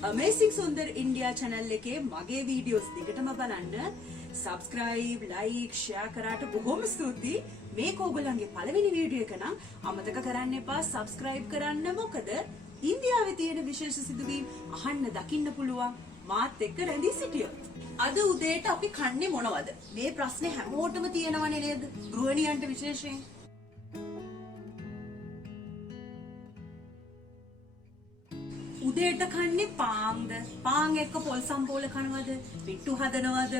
Amazing Sundar India channel එකේ මගේ videos දිගටම බලන්න subscribe like share කරාට බොහොම ස්තුතියි මේක ඔයගොල්ලන්ගේ පළවෙනි වීඩියෝ එක නම් අමතක කරන්න එපා subscribe කරන්න මොකද ඉන්දියාවේ තියෙන විශේෂ සිදුවීම් අහන්න දකින්න පුළුවන් මාත් එක්ක රැඳී සිටියොත් අද උදේට අපි කන්නේ මොනවද මේ ප්‍රශ්නේ හැමෝටම තියෙනවනේ නේද ගෘහණියන්ට විශේෂයෙන් උදේට කන්නේ පාන්ද පාන් එක්ක පොල් සම්බෝල කනවද පිට්ටු හදනවද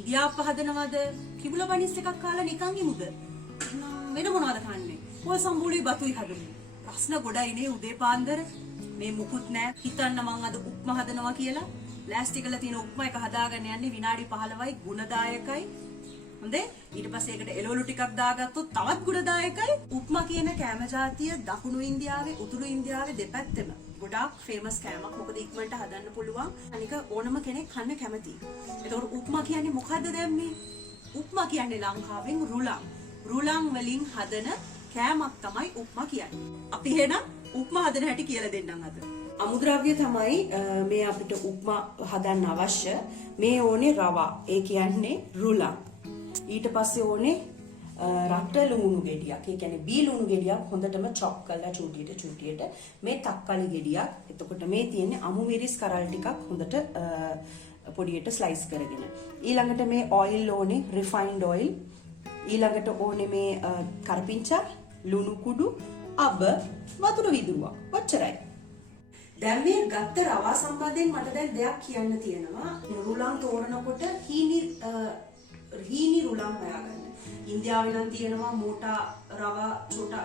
ඉදියාප්ප හදනවද කිඹුල බනිස් එකක් කාලා නිකන් ඉමුද වෙන මොනවද කන්නේ පොල් සම්බෝලේ බතුයි හදමු ප්‍රශ්න ගොඩයිනේ උදේ පාන්දර මේ මුකුත් නැහැ හිතන්න මං අද උප්මා හදනවා කියලා ප්ලාස්ටික් එකල තියෙන උප්මා එක හදාගන්න යන්නේ විනාඩි 15යි ගුණදායකයි හොඳේ ඊට පස්සේ ඒකට එළවලු ටිකක් දාගත්තොත් තවත් ගුණදායකයි උප්මා කියන කෑම ජාතිය දකුණු ඉන්දියාවේ උතුරු ඉන්දියාවේ දෙපැත්තෙම ගොඩාක් ෆේමස් කෑමක් මොකද ඉක්මනට හදන්න පුළුවන් අනික ඕනම කෙනෙක් කන්න කැමතියි ඒතකොට උප්මා කියන්නේ මොකද්ද දැන් මේ උප්මා කියන්නේ ලංකාවෙන් රුලම් වලින් හදන කෑමක් තමයි උප්මා කියන්නේ අපි එහෙනම් උප්මා හදන හැටි කියලා දෙන්නම් අද අමුද්‍රව්‍ය තමයි මේ අපිට උප්මා හදන්න අවශ්‍ය මේ ඕනේ රවා ඒ කියන්නේ රුලම් ඊට පස්සේ ඕනේ රට ලුණු ගෙඩියක් ඒ කියන්නේ බී ලුණු ගෙඩියක් හොඳටම චොප් කරලා චූටියට මේ තක්කාලි ගෙඩියක් එතකොට මේ තියෙන්නේ අමු මිරිස් කරල් ටිකක් හොඳට පොඩියට ස්ලයිස් කරගෙන ඊළඟට මේ ඔයිල් ඕනේ රිෆයින්ඩ් ඔයිල් ඊළඟට ඕනේ මේ කරපිංචා ලුණු කුඩු අබ වතුර විදුරුවක් ඔච්චරයි දැන් මේ ගත්ත රවා සම්බන්ධයෙන් මට දැන් දෙයක් කියන්න තියෙනවා රුලම් තෝරනකොට හීනි රුලම් හොයාගන්න ඉන්දියාවේ නම් තියෙනවා මෝටා රවා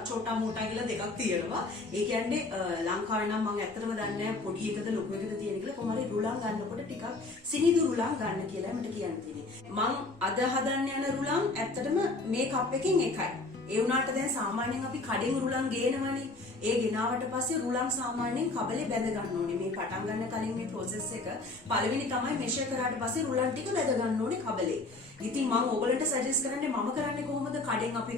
චෝටා මෝටා කියලා දෙකක් තියෙනවා. ඒ කියන්නේ ලංකාවේ නම් මම ඇත්තටම දන්නේ නැහැ පොඩි එකද ලොකු එකද තියෙන කියලා කොහමද රුලම් ගන්නකොට ටිකක් සිනිදු රුලම් ගන්න කියලා මට කියන්න තියෙන්නේ. මම අද හදන්න යන රුලම් ඇත්තටම මේ කප් එකකින් එකයි. ඒ වුණාට දැන් සාමාන්‍යයෙන් අපි කඩෙන් රුලම් ගේනවනේ. ඒ ගෙනාවට පස්සේ රුලම් සාමාන්‍යයෙන් කබලේ බැඳ ගන්න ඕනේ. මේ පටන් ගන්න කලින් මේ process එක පළවෙනි තමයි මෙෂර් කරාට පස්සේ රුලම් ටික බැඳ ගන්න ඕනේ කබලේ. ඉතින් මම ඔයගලන්ට සජෙස්ට් කරන්නේ මම කරන්නේ කොහොමද කඩෙන් අපි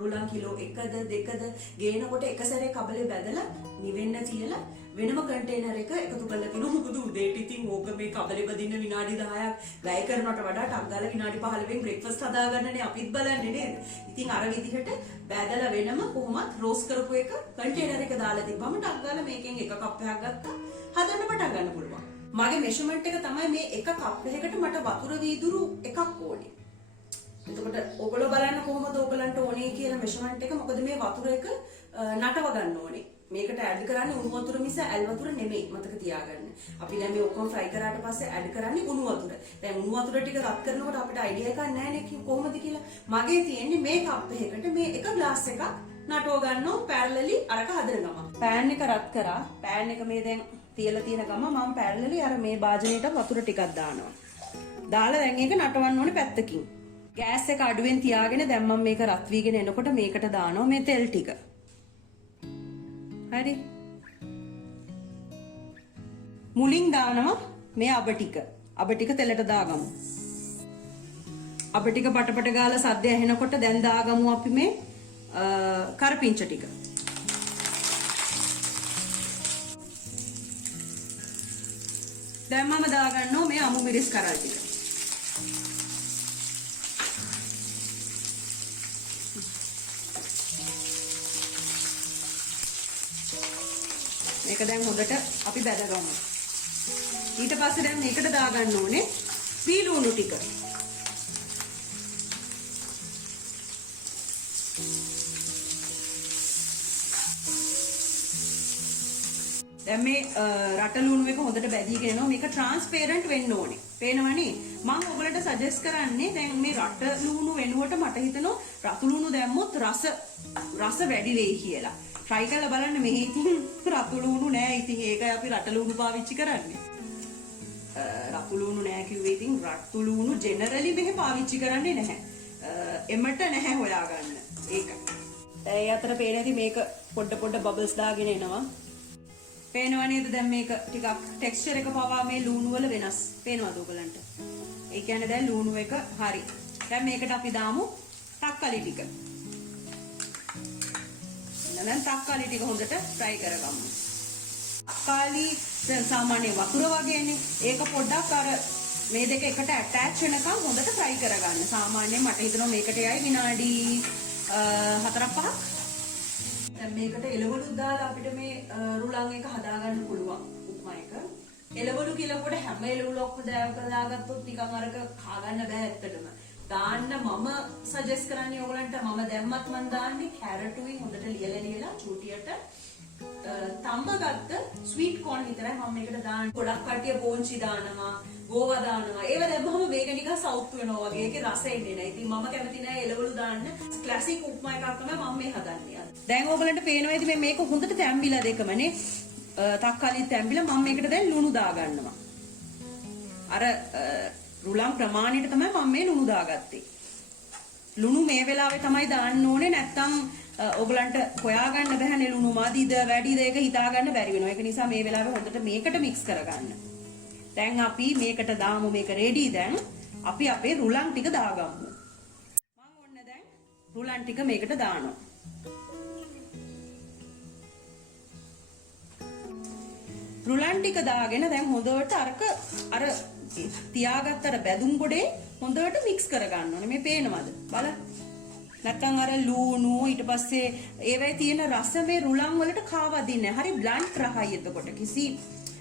රුලම් කිලෝ 1ද 2ද ගේනකොට එක සැරේ කබලේ බැඳලා නිවෙන්න තියලා වෙනම කන්ටේනර් එක එකතු කරලා තිනු මොකද උදේට ඉතින් ඕක මේ කබලේ බදින්න විනාඩි 10ක් වැය කරනවට වඩා ටක් ගාලා විනාඩි 15න් බ්‍රේක්ෆාස්ට් හදාගන්නනේ අපිත් බලන්නේ නේද ඉතින් අර විදිහට බැදලා වෙනම කොහොමත් රෝස් කරපු එක කන්ටේනර් එක දාලා තිබ්බම ටක් ගාලා මේකෙන් එක කප් එකක් ගත්තා හදන්න පටන් ගන්න පුළුවන් මගේ මෙෂර්මන්ට් එක තමයි මේ එක කප් එකකට මට වතුර වීදුරු එකක් ඕනේ. එතකොට ඔයගොල්ලෝ බලන්න කොහොමද ඔයගලන්ට ඕනේ කියලා මෙෂර්මන්ට් එක මොකද මේ වතුර එක නටව ගන්න ඕනේ. මේකට ඇඩ් කරන්නේ උණු වතුර මිස ඇල් වතුර නෙමෙයි මතක තියාගන්න. අපි දැන් මේ ඔක්කොම ෆ්‍රයි කරාට පස්සේ ඇඩ් කරන්නේ උණු වතුර. දැන් උණු වතුර ටික රත් කරනකොට අපිට අයිඩියා එකක් නැහැ නේ කොහොමද කියලා. මගේ තියෙන්නේ මේ කප් එකකට මේ එක ග්ලාස් එකක් නටව ගන්නවා පැරලලි අරක හදන ගම. පෑන් එක රත් කරා. පෑන් එක මේ දැන් තියලා තියෙන ගම මම පැරලලි අර මේ භාජනයට වතුර ටිකක් දානවා. දාලා දැන් ඒක නටවන්න ඕනේ පැත්තකින්. ගෑස් එක අඩුවෙන් තියාගෙන දැන් මම මේක රත් වීගෙන එනකොට මේකට දානවා මේ තෙල් ටික. හරි. මුලින් දානවා මේ අබ ටික. අබ ටික තෙලට දාගමු. අබ ටික පටපට ගාලා සද්ද ඇහෙනකොට දැන් දාගමු අපි මේ කරපිංච ටික. දැන් මම දාගන්නවා මේ අමු මිරිස් කරල් ටික. මේක දැන් හොඳට අපි බැදගමු. ඊට පස්සේ දැන් මේකට දාගන්න ඕනේ බී ලුණු ටික. දැන් මේ රට ලුණු එක හොඳට බැදීගෙන එනවා. මේක ට්‍රාන්ස්පේරන්ට් වෙන්න ඕනේ. පේනවනේ? මම ඔයගලට සජෙස්ට් කරන්නේ දැන් මේ රට ලුණු වෙනුවට මට හිතෙනවා රතු ලුණු දැම්මොත් රස වැඩි වෙයි කියලා. try කරලා බලන්න මෙහි ඉතින් රතු ලුණු නෑ. ඉතින් ඒකයි අපි රට ලුණු පාවිච්චි කරන්නේ. රතු ලුණු නෑ කිව්වේ ඉතින් රතු ලුණු ජෙනරලි මෙහෙ පාවිච්චි කරන්නේ නැහැ. එමට නැහැ හොයාගන්න. ඒකයි. දැන් ඒ අතර පේන ඇති මේක පොඩ බබල්ස් දාගෙන එනවා. පේනව නේද දැන් මේක ටිකක් ටෙක්ස්චර් එක පවා මේ ලුණු වල වෙනස්. පේනවද ඔයගලන්ට? ඒ කියන්නේ දැන් ලුණු එක හරි. දැන් මේකට අපි දාමු තක්කලි ටික. දැන් තක්කාලි ටික හොඳට ෆ්‍රයි කරගමු. කාලි දැන් සාමාන්‍ය වතුර වගේනේ. ඒක පොඩ්ඩක් අර මේ දෙක එකට ඇටච් වෙනකම් හොඳට fry කරගන්න. සාමාන්‍යයෙන් මට හිතෙනවා මේකට යයි විනාඩි 4-5ක්. දැන් මේකට එළවලු දාලා අපිට මේ රුලන් එක හදාගන්න පුළුවන් උප්මා එක. එළවලු කියලාකොට හැම එළවලුක්ම දාගත්තොත් නිකන් අරක කා ගන්න බෑ ඇත්තටම. දාන්න මම සජෙස්ට් කරන්නේ ඔයගලන්ට මම දැම්මත් මම දාන්නේ කැරටුයි හොඳට ලියලා චූටියට තම්බ ගත්ත ස්වීට් කෝන් විතරයි මම මේකට දාන්නේ. ගොඩක් කට්ටිය බෝන්චි දානවා, ගෝවා දානවා. ඒව දැම්මම මේක නිකන් සවුත් වෙනවා වගේ. ඒකේ රස එන්නේ නැහැ. ඉතින් මම කැමති නැහැ එළවලු දාන්න. ක්ලාසික් උප්මා එකක් තමයි මම මේ හදන්නේ. දැන් ඔයගලන්ට පේනවා ඉතින් මේක හොඳට තැම්බිලා දෙකමනේ. තක්කාලිත් තැම්බිලා මම මේකට දැන් ලුණු දා ගන්නවා. අර රුලම් ප්‍රමාණයට තමයි මම මේ ලුණු දාගත්තේ. ලුණු මේ වෙලාවේ තමයි දාන්න ඕනේ නැත්තම් ඔයගලන්ට හොයාගන්න බැහැනේ ලුණු මදිද වැඩිද ඒක හිතාගන්න බැරි වෙනවා. ඒක නිසා මේ වෙලාවේ හොඳට මේකට මික්ස් කරගන්න. දැන් අපි මේකට දාමු මේක රෙඩි දැන්. අපි අපේ රුලන් ටික දාගමු. මම ඔන්න දැන් රුලන් ටික මේකට දානවා. රුලන් ටික දාගෙන දැන් හොඳට අර තියාගත්ත අර බැදුම් ගොඩේ හොඳට මික්ස් කරගන්න ඕනේ. මේ පේනවද? බලන්න. නැත්තම් අර ලූණු ඊට පස්සේ ඒවයි තියෙන රස මේ රුලන් වලට කාවදින්නේ නැහැ. හරි බ්ලන්ට් රහයි එතකොට. කිසි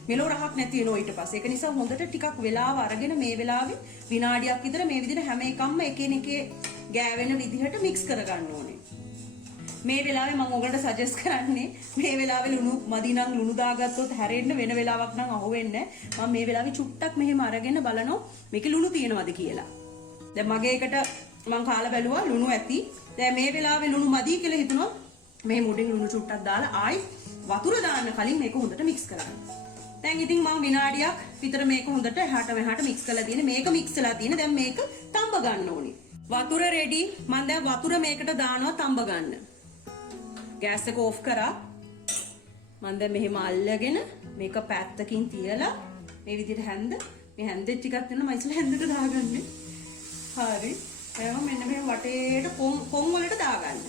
මෙලෝ රහක් නැති වෙනවා ඊට පස්සේ. ඒක නිසා හොඳට ටිකක් වෙලාව අරගෙන මේ වෙලාවේ විනාඩියක් විතර මේ විදිහට හැම එකක්ම එකිනෙකේ ගෑවෙන විදිහට මික්ස් කරගන්න ඕනේ. මේ වෙලාවේ මම ඔයගලට සජෙස්ට් කරන්නේ මේ වෙලාවේ ලුණු මදි නම් ලුණු දාගත්තොත් හැරෙන්න වෙන වෙලාවක් නම් අහුවෙන්නේ නැහැ. මම මේ වෙලාවේ චුට්ටක් මෙහෙම අරගෙන බලනවා මේකේ ලුණු තියෙනවද කියලා. දැන් මගේ එකට මම කාලා බැලුවා ලුණු ඇති. දැන් මේ වෙලාවේ ලුණු මදි කියලා හිතුණොත් මේ මුඩින් ලුණු චුට්ටක් දාලා ආයි වතුර දාන්න කලින් මේක හොඳට මික්ස් කරගන්න. දැන් ඉතින් මම විනාඩියක් විතර මේක හොඳට එහාට මෙහාට මික්ස් කරලා තියෙන. මේක මික්ස් වෙලා තියෙන. දැන් මේක තඹ ගන්න ඕනේ. වතුර රෙඩි. මම දැන් වතුර මේකට දානවා තඹ ගන්න. ගෑස් එක ඕෆ් කරා. මම දැන් මෙහෙම අල්ලගෙන මේක පැත්තකින් තියලා මේ විදිහට මේ හැන්දේ ටිකක් දෙන්න මම ඉස්සෙල්ලා හැන්දට දාගන්නේ. හරි. එහෙනම් මෙන්න මේ වටේට කොම් වලට දාගන්න.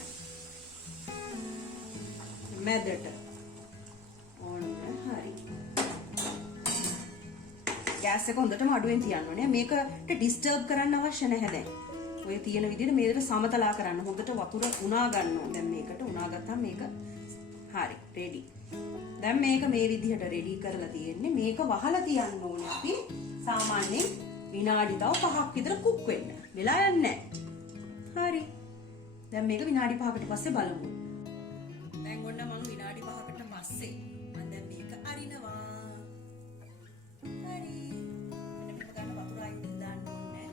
මැදට. ඕන්න හරි. ගෑස් එක හොඳටම අඩුවෙන් තියන්න ඕනේ. මේකට ඩිස්ටර්බ් කරන්න අවශ්‍ය නැහැ දැන්. ඔය තියෙන විදිහට මේකට සමතලා කරන්න. හොඳට වතුර උනා ගන්න ඕනේ. දැන් මේකට උනා ගත්තාම මේක හරි රෙඩි. දැන් මේක මේ විදිහට රෙඩි කරලා තියෙන්නේ. මේක වහලා තියන්න ඕනේ අපි සාමාන්‍යයෙන් විනාඩි තව 5ක් විතර කුක් වෙන්න. වෙලා යන්නේ නැහැ. හරි. දැන් මේක විනාඩි 5කට පස්සේ බලමු. දැන් ඔන්න මම විනාඩි 5කට පස්සේ මම දැන් මේක අරිනවා. හරි. මෙන්න මේක ගන්න වතුර අයින් දාන්න ඕනේ.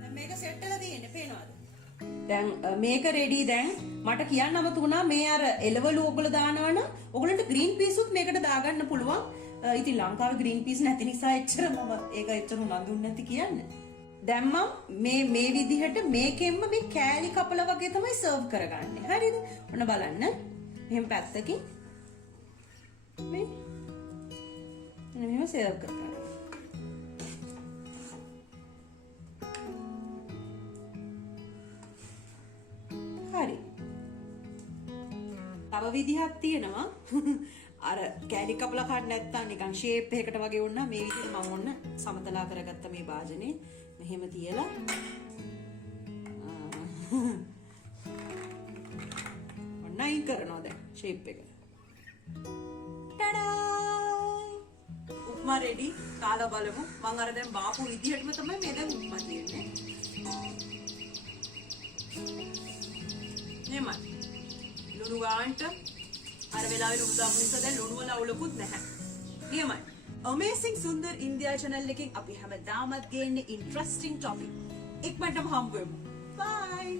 දැන් මේක සෙට් වෙලා තියෙන්නේ පේනවද? දැන් මේක රෙඩි. දැන් මට කියන්න අමතුණා මේ අර එළවලු ඔයගොල්ලෝ දානවනම් ඔයගොල්ලන්ට ග්‍රීන් පීස් උත් මේකට දාගන්න පුළුවන්. ඉතින් ලංකාවේ ග්‍රීන් පීස් නැති නිසා එච්චර මම ඒක එච්චර උනන්දුන්නේ නැති කියන්නේ. දැන් මම මේ විදිහට මේකෙන්ම මේ කෑලි කපලා වගේ තමයි සර්ව් කරගන්නේ. හරිද? ඔන්න බලන්න. මෙහෙම පැත්තකින් මේ මෙහෙම සර්ව් කරගන්න. හරි. තව විදිහක් තියෙනවා. අර කෑලි කපලා කන්න නැත්තම් නිකන් ෂේප් එකකට වගේ වුණා මේ විදිහට මම ඔන්න සමතලා කරගත්ත මේ භාජනේ මෙහෙම තියලා ඔන්න අයින් කරනවා දැන් ෂේප් එක. ටඩා! උප්මා රෙඩි. කාලා බලමු. මම අර දැන් බාපු විදිහටම තමයි මේ දැන් උප්මා තියෙන්නේ. නෙමයි. ලුණු ගාන්ට අර වෙලාවේ ලුණු දාපු නිසා දැන් ලුණු වල අවුලකුත් නැහැ. නියමයි. Amazing Sundar India channel එකෙන් අපි හැමදාමත් ගේන්නේ interesting topic. ඉක්මනටම හම්බ වෙමු. Bye.